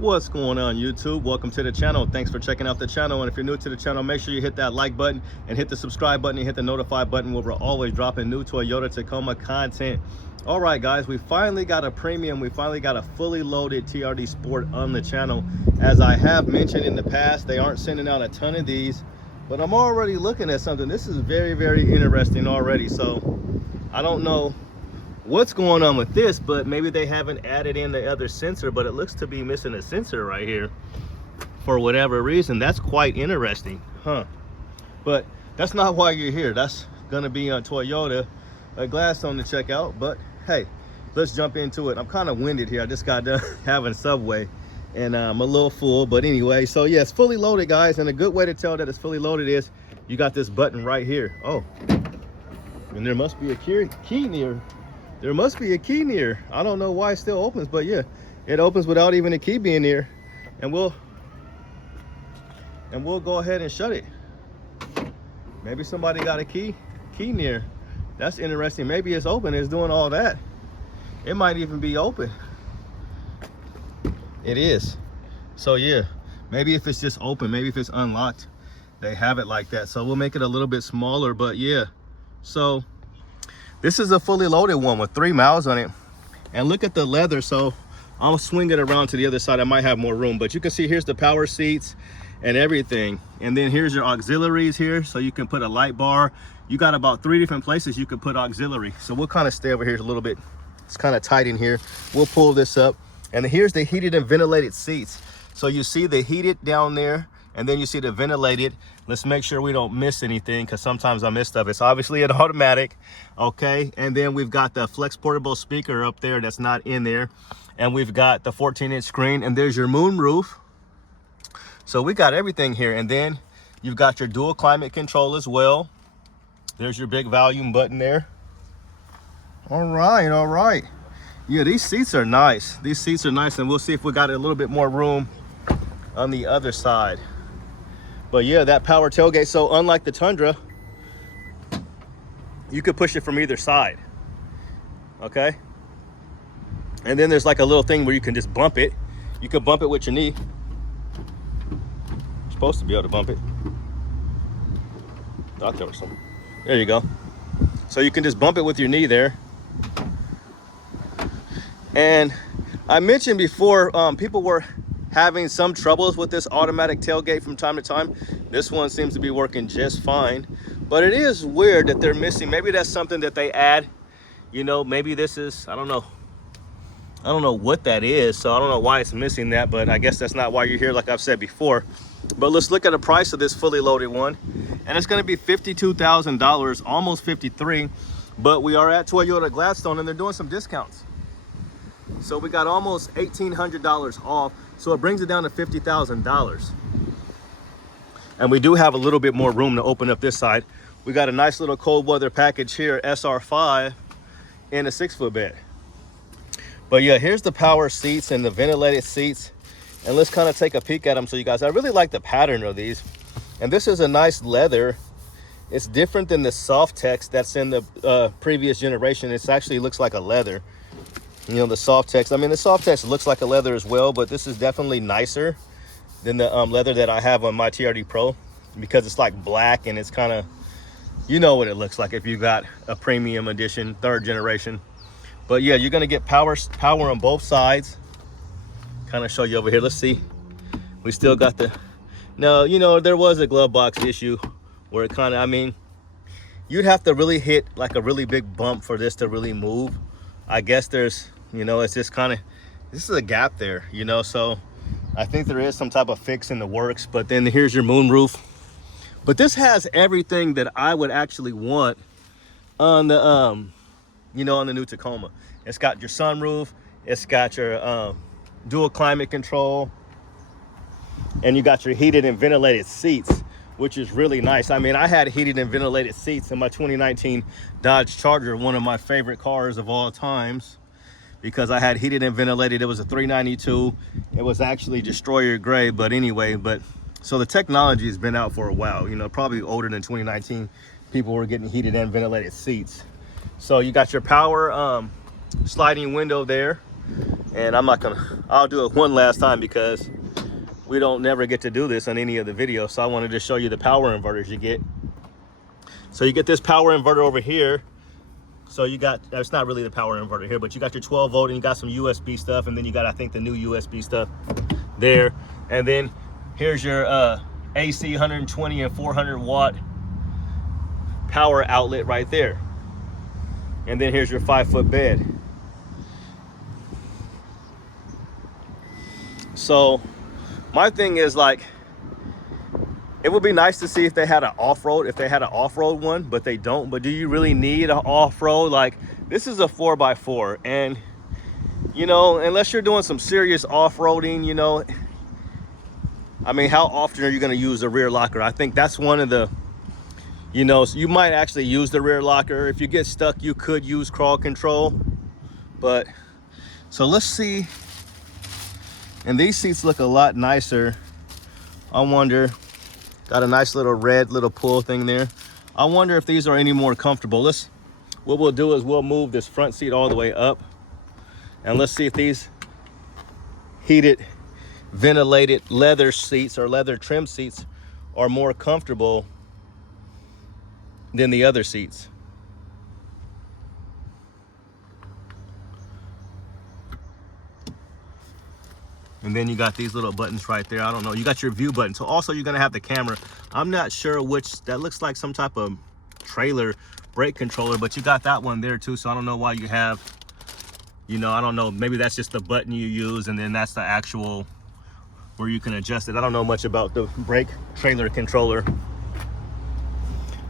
What's going on, YouTube? Welcome to the channel. Thanks for checking out the channel. And if you're new to the channel, make sure you hit that like button and hit the subscribe button and hit the notify button where we're always dropping new Toyota Tacoma content. All right, guys, we finally got a premium. We finally got a fully loaded TRD Sport on the channel. As I have mentioned in the past, they aren't sending out a ton of these, but I'm already looking at something. This is very, very interesting already. So I don't know what's going on with this, but maybe they haven't added in the other sensor, but it looks to be missing a sensor right here for whatever reason. That's quite interesting, huh? But that's not why you're here. That's gonna be on Toyota Gladstone to check out. But hey, let's jump into it. I'm kind of winded here. I just got done having Subway and I'm a little full, but anyway. So yeah, it's fully loaded, guys, and a good way to tell that it's fully loaded is you got this button right here. Oh, and there must be a key near. There must be a key near. I don't know why it still opens, but yeah, it opens without even a key being near. And we'll go ahead and shut it. Maybe somebody got a key near. That's interesting. Maybe it's open. It's doing all that. It might even be open. It is. So yeah, maybe if it's just open, maybe if it's unlocked, they have it like that. So we'll make it a little bit smaller, but yeah. So this is a fully loaded one with 3 miles on it. And look at the leather. So I'll swing it around to the other side. I might have more room, but you can see here's the power seats and everything. And then here's your auxiliaries here. So you can put a light bar. You got about 3 different places you could put auxiliary. So we'll kind of stay over here a little bit. It's kind of tight in here. We'll pull this up. And here's the heated and ventilated seats. So you see the heated down there, and then you see the ventilated. Let's make sure we don't miss anything, because sometimes I miss stuff. It's obviously an automatic, okay? And then we've got the flex portable speaker up there that's not in there. And we've got the 14-inch screen, and there's your moon roof. So we got everything here. And then you've got your dual climate control as well. There's your big volume button there. All right, all right. Yeah, these seats are nice. These seats are nice, and we'll see if we got a little bit more room on the other side. But yeah, that power tailgate. So unlike the Tundra, you could push it from either side, okay? And then there's like a little thing where you can just bump it. You could bump it with your knee. You're supposed to be able to bump it. Thought there was some. There you go. So you can just bump it with your knee there. And I mentioned before, people were having some troubles with this automatic tailgate from time to time. This one seems to be working just fine, but it is weird that they're missing. Maybe that's something that they add, you know, maybe this is, I don't know what that is. So I don't know why it's missing that, but I guess that's not why you're here, like I've said before. But let's look at the price of this fully loaded one, and it's going to be $52,000, almost 53. But we are at Toyota Gladstone, and they're doing some discounts. So we got almost $1,800 off. So it brings it down to $50,000. And we do have a little bit more room to open up this side. We got a nice little cold weather package here, SR5, in a 6-foot bed. But yeah, here's the power seats and the ventilated seats. And let's kind of take a peek at them. So you guys, I really like the pattern of these. And this is a nice leather. It's different than the soft text that's in the previous generation. It actually looks like a leather. You know, the soft text, I mean, the soft text looks like a leather as well, but this is definitely nicer than the leather that I have on my TRD Pro, because it's like black and it's kind of, you know what it looks like if you got a premium edition, 3rd generation. But yeah, you're going to get power on both sides. Kind of show you over here. Let's see. We still got the, no, you know, there was a glove box issue where it kind of, I mean, you'd have to really hit like a really big bump for this to really move. I guess there's, you know, it's just kind of, this is a gap there, you know, so I think there is some type of fix in the works. But then here's your moon roof. But this has everything that I would actually want on the, you know, on the new Tacoma. It's got your sunroof, it's got your dual climate control, and you got your heated and ventilated seats, which is really nice. I mean, I had heated and ventilated seats in my 2019 Dodge Charger, one of my favorite cars of all times, because I had heated and ventilated. It was a 392. It was actually Destroyer gray, but anyway, so the technology has been out for a while, you know, probably older than 2019. People were getting heated and ventilated seats. So you got your power sliding window there. And I'll do it one last time because we don't never get to do this on any of the videos. So I wanted to show you the power inverters you get. So you get this power inverter over here. So you got, that's not really the power inverter here, but you got your 12 volt and you got some USB stuff. And then you got, I think, the new USB stuff there. And then here's your AC 120 and 400 watt power outlet right there. And then here's your 5-foot bed. So my thing is, like, it would be nice to see if they had an off-road, one, but they don't. But do you really need an off-road? Like, this is a 4x4, and you know, unless you're doing some serious off-roading, you know, I mean, how often are you going to use the rear locker? I think that's one of the, you know, so you might actually use the rear locker. If you get stuck, you could use crawl control. But so let's see. And these seats look a lot nicer. I wonder, got a nice little red little pull thing there. I wonder if these are any more comfortable. What we'll do is we'll move this front seat all the way up, and let's see if these heated, ventilated leather seats or leather trim seats are more comfortable than the other seats. And then you got these little buttons right there. I don't know, you got your view button. So also you're gonna have the camera. I'm not sure which, that looks like some type of trailer brake controller, but you got that one there too. So I don't know why you have, you know, I don't know, maybe that's just the button you use, and then that's the actual where you can adjust it. I don't know much about the brake trailer controller.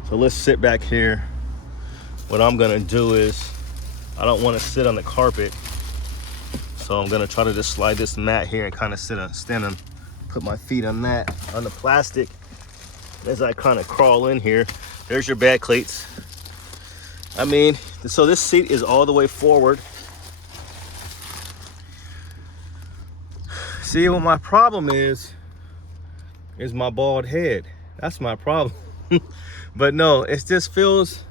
So let's sit back here. What I'm gonna do is, I don't wanna sit on the carpet. So I'm gonna try to just slide this mat here and kind of stand and put my feet on that, on the plastic, as I kind of crawl in here. There's your bed cleats. I mean, so this seat is all the way forward. See, what my problem is my bald head. That's my problem. But no, it just feels,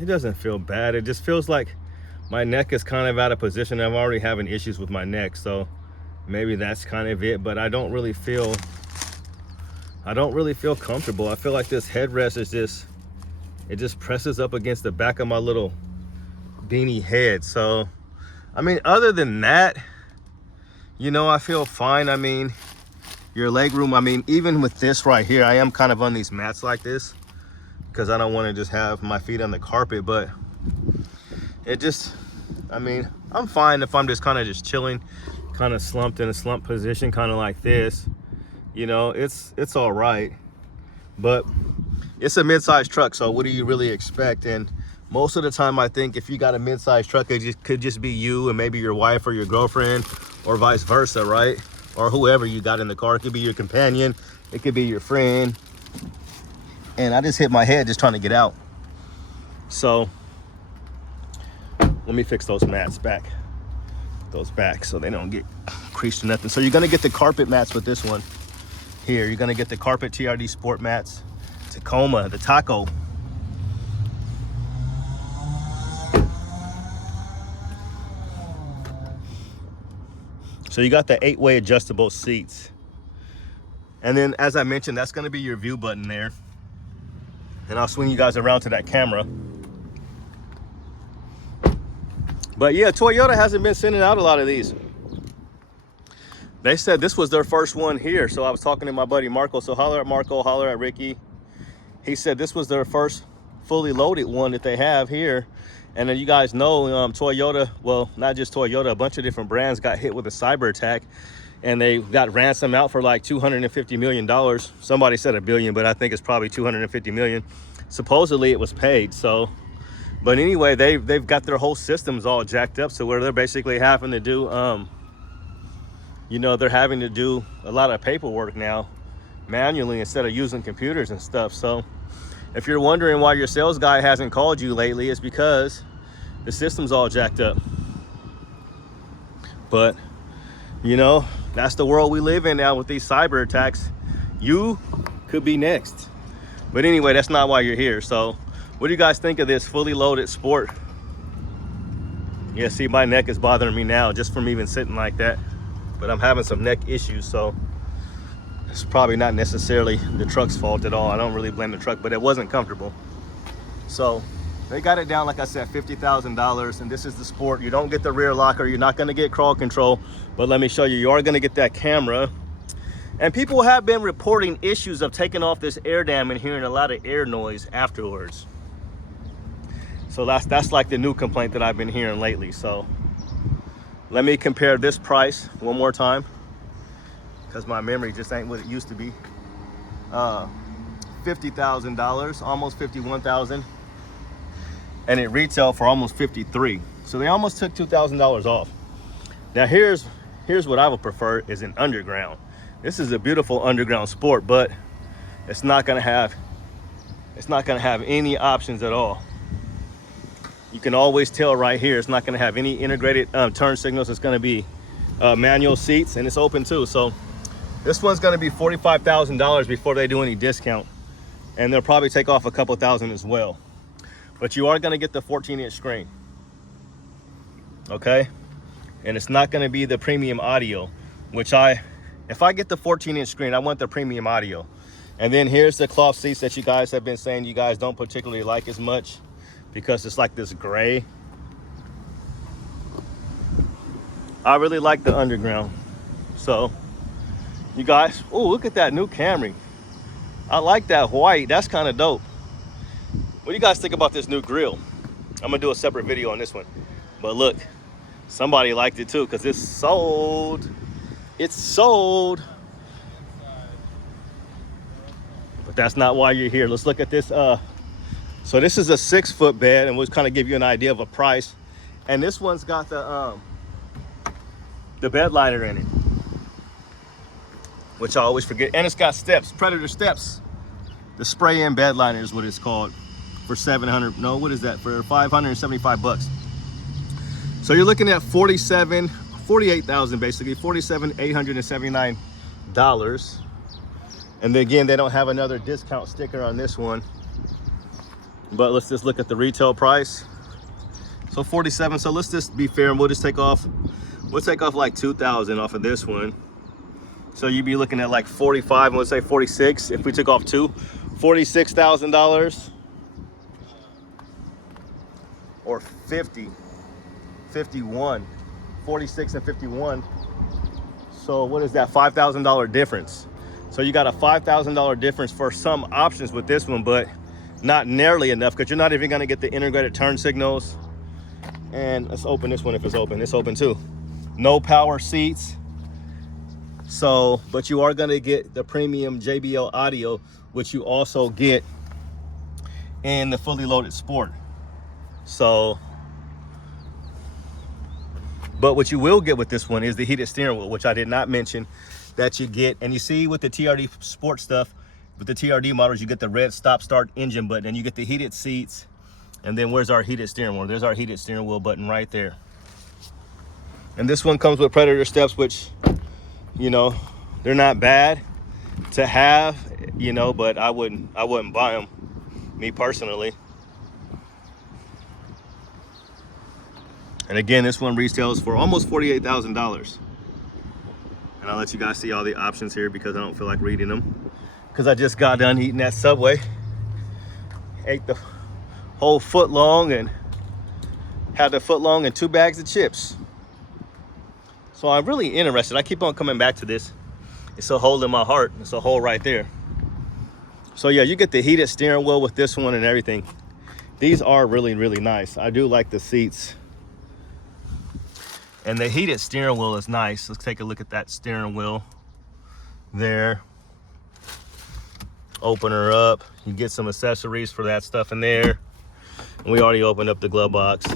it doesn't feel bad. It just feels like my neck is kind of out of position. I'm already having issues with my neck, so maybe that's kind of it. But I don't really feel comfortable. I feel like this headrest is just, it just presses up against the back of my little beanie head. So I mean, other than that, you know, I feel fine. I mean, your leg room, I mean, even with this right here, I am kind of on these mats like this because I don't want to just have my feet on the carpet. But it just, I mean, I'm fine if I'm just kind of just chilling, kind of slumped in a slump position, kind of like this. You know, it's all right. But it's a mid-sized truck, so what do you really expect? And most of the time, I think if you got a mid-sized truck, it could just be you and maybe your wife or your girlfriend, or vice versa, right? Or whoever you got in the car. It could be your companion, it could be your friend. And I just hit my head just trying to get out. So let me fix those mats back. Those back so they don't get creased or nothing. So you're gonna get the carpet mats with this one here. You're gonna get the carpet TRD Sport mats, Tacoma, the Taco. So you got the 8-way adjustable seats. And then, as I mentioned, that's gonna be your view button there. And I'll swing you guys around to that camera. But yeah, Toyota hasn't been sending out a lot of these. They said this was their first one here. So I was talking to my buddy Marco. So holler at Marco, holler at Ricky. He said this was their first fully loaded one that they have here. And then you guys know Toyota, well, not just Toyota, a bunch of different brands got hit with a cyber attack, and they got ransomed out for like $250 million. Somebody said $1 billion, but I think it's probably $250 million. Supposedly it was paid. So, but anyway, they've got their whole systems all jacked up. So where they're basically having to do, you know, they're having to do a lot of paperwork now manually instead of using computers and stuff. So if you're wondering why your sales guy hasn't called you lately, it's because the system's all jacked up. But, you know, that's the world we live in now with these cyber attacks. You could be next. But anyway, that's not why you're here. So what do you guys think of this fully loaded Sport? Yeah, see, my neck is bothering me now just from even sitting like that. But I'm having some neck issues, so it's probably not necessarily the truck's fault at all. I don't really blame the truck, but it wasn't comfortable. So they got it down, like I said, $50,000, and this is the Sport. You don't get the rear locker. You're not gonna get crawl control, but let me show you, you are gonna get that camera. And people have been reporting issues of taking off this air dam and hearing a lot of air noise afterwards. So that's like the new complaint that I've been hearing lately. So let me compare this price one more time, because my memory just ain't what it used to be. $50,000, almost $51,000, and it retailed for almost $53,000. So they almost took $2,000 off. Now here's what I would prefer is an underground. This is a beautiful underground Sport, but it's not gonna have any options at all. You can always tell right here, it's not gonna have any integrated turn signals. It's gonna be manual seats, and it's open too. So this one's gonna be $45,000 before they do any discount. And they'll probably take off a couple thousand as well. But you are gonna get the 14-inch screen, okay? And it's not gonna be the premium audio, which if I get the 14-inch screen, I want the premium audio. And then here's the cloth seats that you guys have been saying you guys don't particularly like as much, because it's like this gray. I really like the underground. So you guys, oh, look at that new Camry. I like that white, that's kind of dope. What do you guys think about this new grill? I'm gonna do a separate video on this one. But look, somebody liked it too, because it's sold. It's sold. But that's not why you're here. Let's look at this. So this is a 6-foot bed, and we'll kind of give you an idea of a price. And this one's got the bed liner in it, which I always forget. And it's got steps, Predator steps. The spray-in bed liner is what it's called, for 700. No, what is that? For 575 bucks. So you're looking at $48,000 basically, $47,879. And then again, they don't have another discount sticker on this one. But let's just look at the retail price. So 47. So let's just be fair, and we'll take off like 2,000 off of this one. So you'd be looking at like 45, and let's say 46. If we took off $46,000, or 50, 51, 46 and 51. So what is that? $5,000 difference. So you got a $5,000 difference for some options with this one, but not nearly enough, because you're not even going to get the integrated turn signals. And let's open this one if it's open. It's open too. No power seats. So, but you are going to get the premium JBL audio, which you also get in the fully loaded Sport. So, but what you will get with this one is the heated steering wheel, which I did not mention that you get. And you see with the TRD Sport stuff, with the TRD models, you get the red stop-start engine button, and you get the heated seats. And then where's our heated steering wheel? There's our heated steering wheel button right there. And this one comes with Predator steps, which, you know, they're not bad to have, you know, but I wouldn't buy them, me personally. And again, this one retails for almost $48,000. And I'll let you guys see all the options here, because I don't feel like reading them, because I just got done eating that Subway. Ate the whole foot long and had the foot long and 2 bags of chips. So I'm really interested. I keep on coming back to this. It's a hole in my heart. It's a hole right there. So yeah, you get the heated steering wheel with this one and everything. These are really, really nice. I do like the seats. And the heated steering wheel is nice. Let's take a look at that steering wheel there. Open her up. You get some accessories for that stuff in there. And we already opened up the glove box.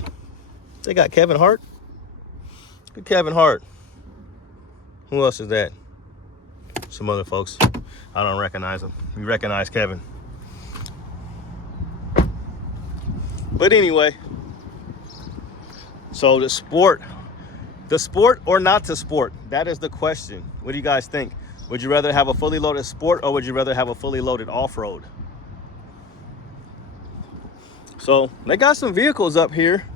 They got Kevin Hart. Good Kevin Hart. Who else is that? Some other folks. I don't recognize them. You recognize Kevin. But anyway, so the Sport or not to Sport? That is the question. What do you guys think? Would you rather have a fully loaded Sport, or would you rather have a fully loaded off-road? So they got some vehicles up here.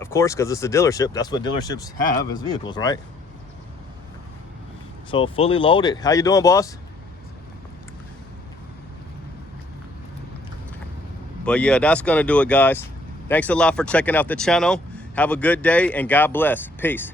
Of course, because it's a dealership. That's what dealerships have, is vehicles, right? So fully loaded. How you doing, boss? But yeah, that's gonna do it, guys. Thanks a lot for checking out the channel. Have a good day and God bless. Peace.